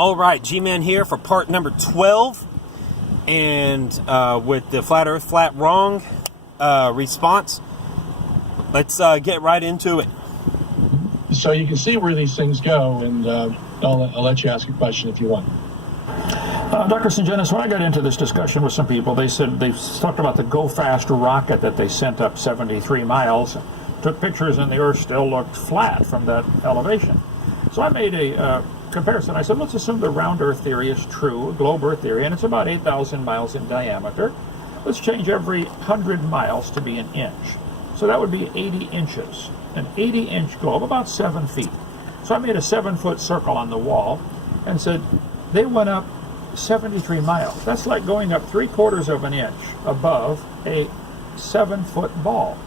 All right, G-Man here for part number 12, and with the Flat Earth, Flat Wrong response. Let's get right into it. So you can see where these things go, and I'll let you ask a question if you want. Dr. Sungenis, when I got into this discussion with some people, they said they talked about the Go Fast rocket that they sent up 73 miles, took pictures, and the Earth still looked flat from that elevation. So I made a comparison. I said, let's assume the round Earth theory is true, globe Earth theory, and it's about 8,000 miles in diameter. Let's change every 100 miles to be an inch. So that would be 80 inches. An 80-inch globe, about 7 feet. So I made a 7-foot circle on the wall and said, they went up 73 miles. That's like going up 3/4 of an inch above a 7-foot ball.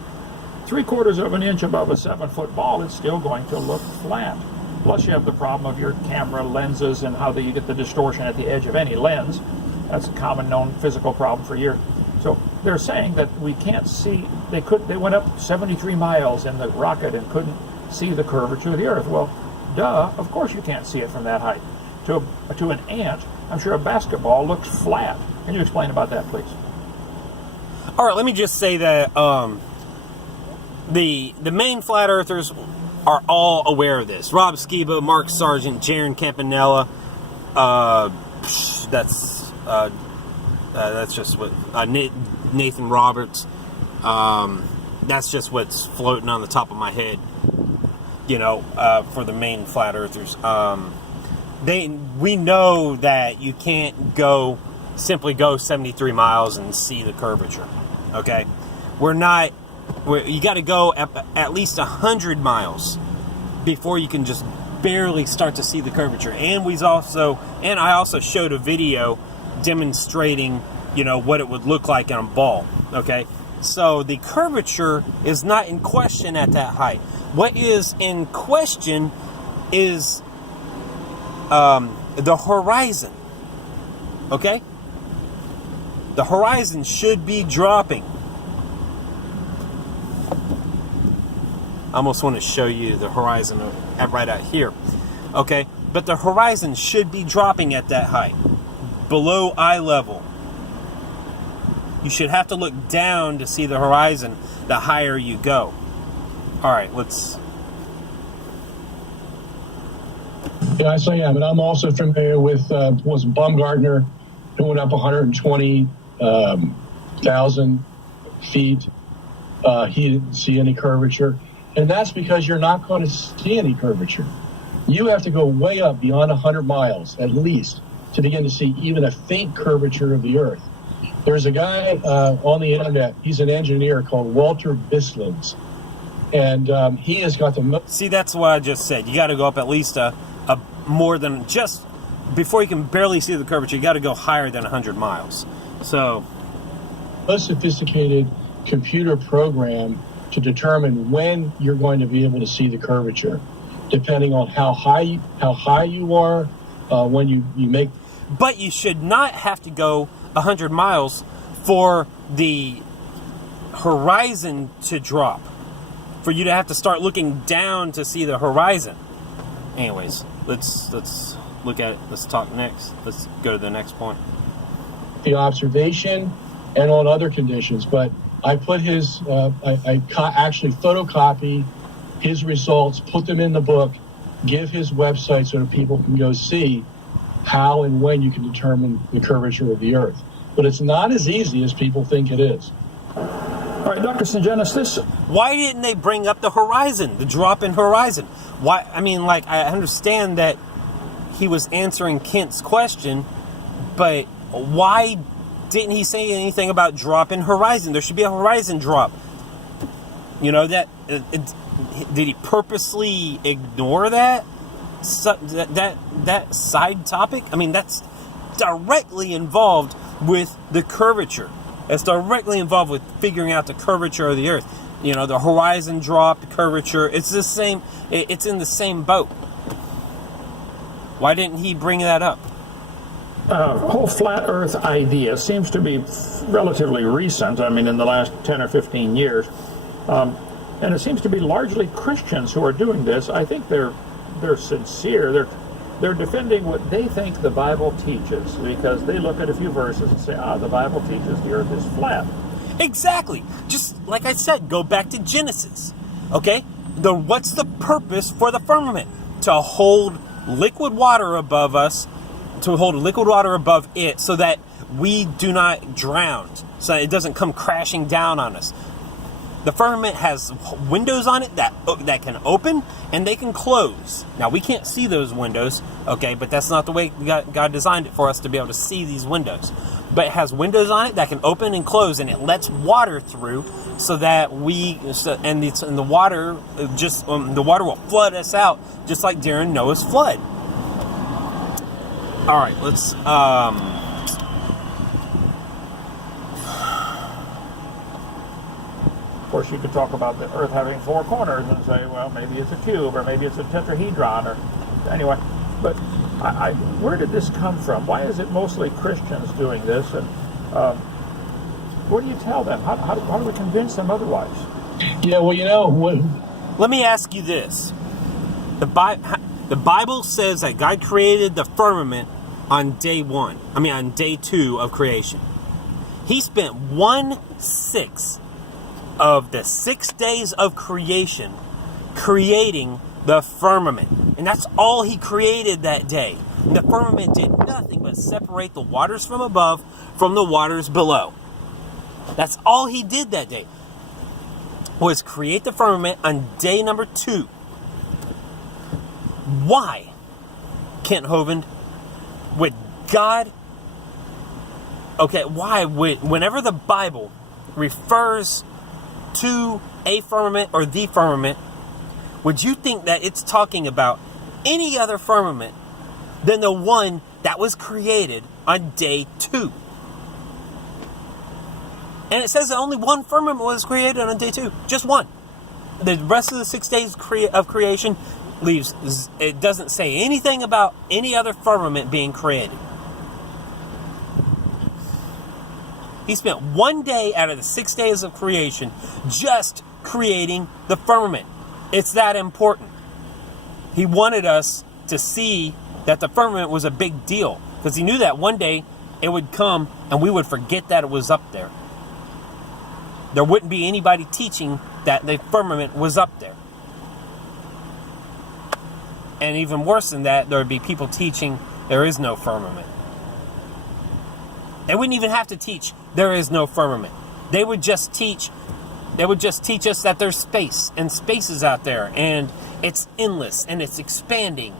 3/4 of an inch above a 7-foot ball, it's still going to look flat. Plus you have the problem of your camera lenses and how you get the distortion at the edge of any lens. That's a common known physical problem for years. So they're saying that we can't see, they went up 73 miles in the rocket and couldn't see the curvature of the Earth. Well, duh, of course you can't see it from that height. To an ant, I'm sure a basketball looks flat. Can you explain about that, please? All right, let me just say that the main flat earthers are all aware of this. Rob Skiba, Mark Sargent, Jaron Campanella. That's just what Nathan Roberts. That's just what's floating on the top of my head. You know, for the main flat earthers. We know that you can't simply go 73 miles and see the curvature. Okay, you got to go at least 100 miles before you can just barely start to see the curvature. And I also showed a video demonstrating, you know, what it would look like in a ball. Okay, so the curvature is not in question at that height. What is in question is the horizon. Okay, the horizon should be dropping. I almost want to show you the horizon right out here. Okay, but the horizon should be dropping at that height, below eye level. You should have to look down to see the horizon the higher you go. All right, let's... Yes, I am, and I'm also familiar with was Baumgartner going up 120,000 feet. He didn't see any curvature, and that's because you're not going to see any curvature. You have to go way up beyond 100 miles at least to begin to see even a faint curvature of the Earth. There's a guy on the internet. He's an engineer called Walter Bislins, and he has got the See, that's what I just said. You got to go up at least a more than just before you can barely see the curvature. You got to go higher than 100 miles. So, most sophisticated computer program to determine when you're going to be able to see the curvature, depending on how high you are when you make. But you should not have to go 100 miles for the horizon to drop, for you to have to start looking down to see the horizon. Anyways, let's look at it. Let's talk next. Let's go to the next point. The observation and on other conditions, but I put his, actually photocopy his results, put them in the book, give his website so that people can go see how and when you can determine the curvature of the Earth. But it's not as easy as people think it is. All right, Dr. Sungenis, why didn't they bring up the horizon, the drop in horizon? Why? I mean, like, I understand that he was answering Kent's question, but why didn't he say anything about drop in horizon? There should be a horizon drop. You know, did he purposely ignore that? That side topic? I mean, that's directly involved with the curvature. It's directly involved with figuring out the curvature of the Earth. You know, the horizon drop, the curvature, it's the same. It's in the same boat. Why didn't he bring that up? The whole flat Earth idea seems to be relatively recent. I mean, in the last 10 or 15 years. And it seems to be largely Christians who are doing this. I think they're sincere. They're defending what they think the Bible teaches because they look at a few verses and say, the Bible teaches the earth is flat. Exactly. Just like I said, go back to Genesis. Okay? What's the purpose for the firmament? To hold liquid water above us, to hold liquid water above it so that we do not drown, so it doesn't come crashing down on us. The firmament has windows on it that can open and they can close. Now, we can't see those windows, okay, but that's not the way God designed it for us to be able to see these windows. But it has windows on it that can open and close, and it lets water through so that the water will flood us out just like during Noah's flood. All right, let's Of course, you could talk about the Earth having four corners and say, well, maybe it's a cube or maybe it's a tetrahedron, or anyway. But where did this come from? Why is it mostly Christians doing this? And what do you tell them? How do we convince them otherwise? Yeah, well, let me ask you this: the Bible says that God created the firmament on day 2 of creation. He spent 1/6 of the 6 days of creation creating the firmament, and that's all he created that day. And the firmament did nothing but separate the waters from above from the waters below. That's all he did that day, was create the firmament on day number 2. Why, Kent Hovind, would God, whenever the Bible refers to a firmament or the firmament, would you think that it's talking about any other firmament than the one that was created on day 2? And it says that only one firmament was created on day 2. Just one. The rest of the 6 days of creation it doesn't say anything about any other firmament being created. He spent 1 day out of the 6 days of creation just creating the firmament. It's that important. He wanted us to see that the firmament was a big deal, because he knew that one day it would come and we would forget that it was up there. There wouldn't be anybody teaching that the firmament was up there. And even worse than that, there would be people teaching there is no firmament. They wouldn't even have to teach there is no firmament. They would just teach us that there's space, and space is out there, and it's endless, and it's expanding,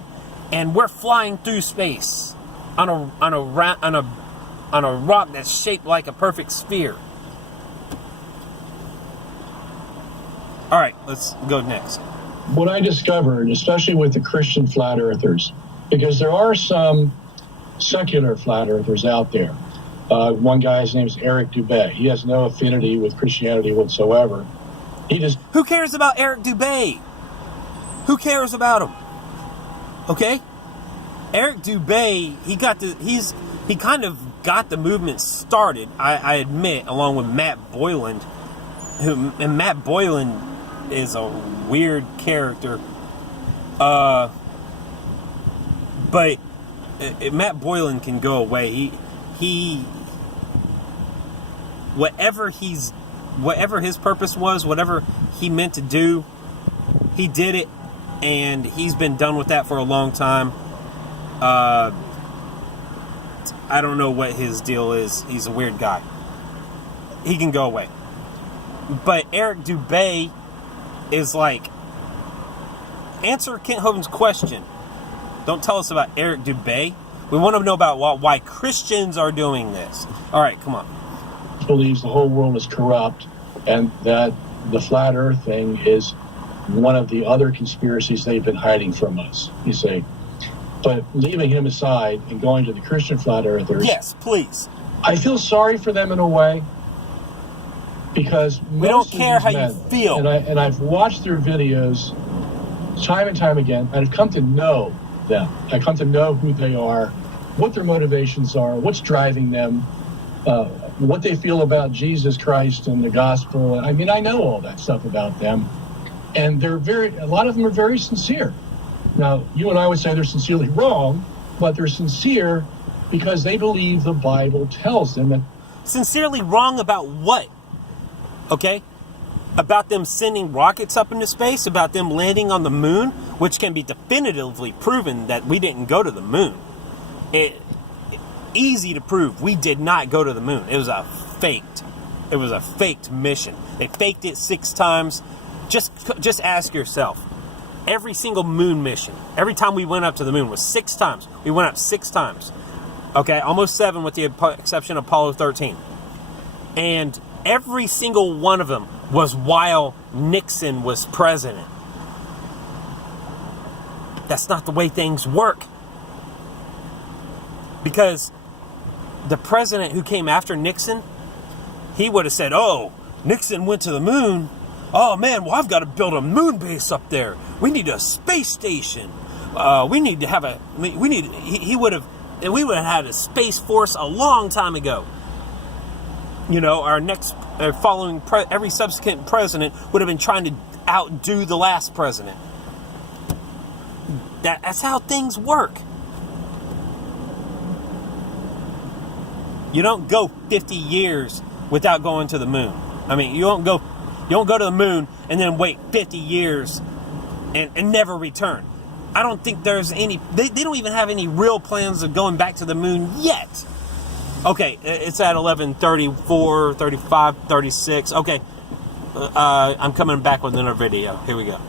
and we're flying through space on a rock that's shaped like a perfect sphere. All right, let's go next. What I discovered, especially with the Christian flat earthers, because there are some secular flat earthers out there. One guy, his name is Eric Dubay. He has no affinity with Christianity whatsoever. Who cares about Eric Dubay? Who cares about him? Okay? Eric Dubay, he kind of got the movement started, I admit, along with Matt Boylan. And Matt Boylan is a weird character. But Matt Boylan can go away. Whatever his purpose was, whatever he meant to do, he did it, and he's been done with that for a long time. I don't know what his deal is. He's a weird guy. He can go away. But Eric Dubay is like, answer Kent Hovind's question. Don't tell us about Eric Dubay. We want to know about why Christians are doing this. All right, come on. Believes the whole world is corrupt, and that the flat earth thing is one of the other conspiracies they've been hiding from us, you say. But leaving him aside and going to the Christian flat earthers. Yes, please. I feel sorry for them in a way, because we don't care how you feel. And I've watched their videos time and time again, and I've come to know them. I come to know who they are, what their motivations are, what's driving them, what they feel about Jesus Christ and the gospel. I mean, I know all that stuff about them, and a lot of them are very sincere. Now, you and I would say they're sincerely wrong, but they're sincere because they believe the Bible tells them that. Sincerely wrong about what? Okay? About them sending rockets up into space? About them landing on the moon? Which can be definitively proven that we didn't go to the moon. Easy to prove. We did not go to the moon. It was a faked mission. They faked it 6 times. Just ask yourself. Every single moon mission, every time we went up to the moon was 6 times. We went up 6 times. Okay, almost 7 with the exception of Apollo 13. And every single one of them was while Nixon was president. That's not the way things work. Because the president who came after Nixon, he would have said, oh, Nixon went to the moon. Oh man, well, I've got to build a moon base up there. We need a space station. We need to have we would have had a space force a long time ago. You know, our next following every subsequent president would have been trying to outdo the last president. That's how things work. You don't go 50 years without going to the moon. I mean, you don't go to the moon and then wait 50 years and never return. I don't think there's any, they don't even have any real plans of going back to the moon yet. Okay, it's at 11:34, 35, 36. Okay, I'm coming back with another video. Here we go.